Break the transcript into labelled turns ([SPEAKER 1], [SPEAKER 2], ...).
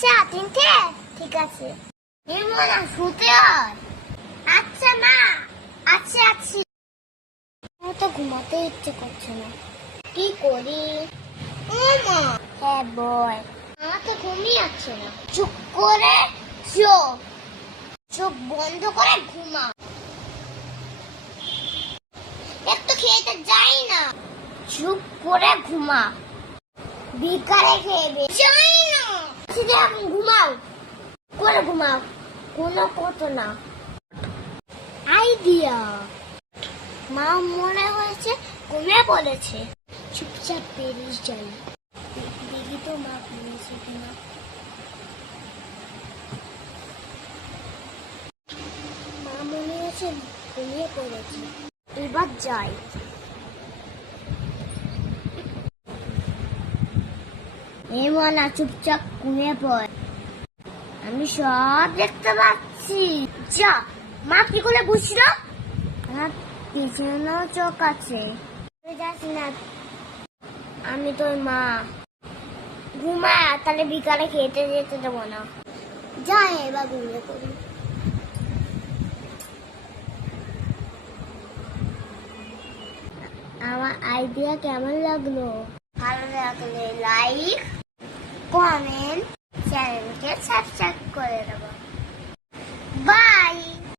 [SPEAKER 1] তিনটে? ঠিক আছে। মনে শুতে আচ্ছা মা। আচ্ছা আচ্ছা আমার তো ঘুমাতে ইচ্ছে করছে না। কি করি? ও, মা। হ্যাঁ আমার তো ঘুমই না। চুপ করে চোখ চোখ বন্ধ করে ঘুমা। একটু খেতে যাই না। চুপ করে ঘুমা। বিকালে খেয়ে যাই ঘুমাও। করে ঘুমাও। কোনো কত না। আইডিয়া। মা মনে হয়েছে ঘুমিয়ে পড়েছে। চুপচাপ পেরিস যাই দেখি তো মা ঘুমিয়েছে কিনা মা মনে হচ্ছে ঘুমিয়ে পড়েছে। এবার যাই। এ চুপচাপ ঘুমিয়ে পড়। আমি সব দেখতে পাচ্ছি। যা, মা কি করে বুঝলো? আমার পিছনেও চোখ আছে। যাস না। আমি তোর মা। ঘুমা, তাহলে বিকালে খেতে যেতে দেবো না। যা এবার ঘুমিয়ে পড়ি। আমার আইডিয়া কেমন লাগল? ভালো লাগলে লাইক 光明，整洁，闪闪，滚。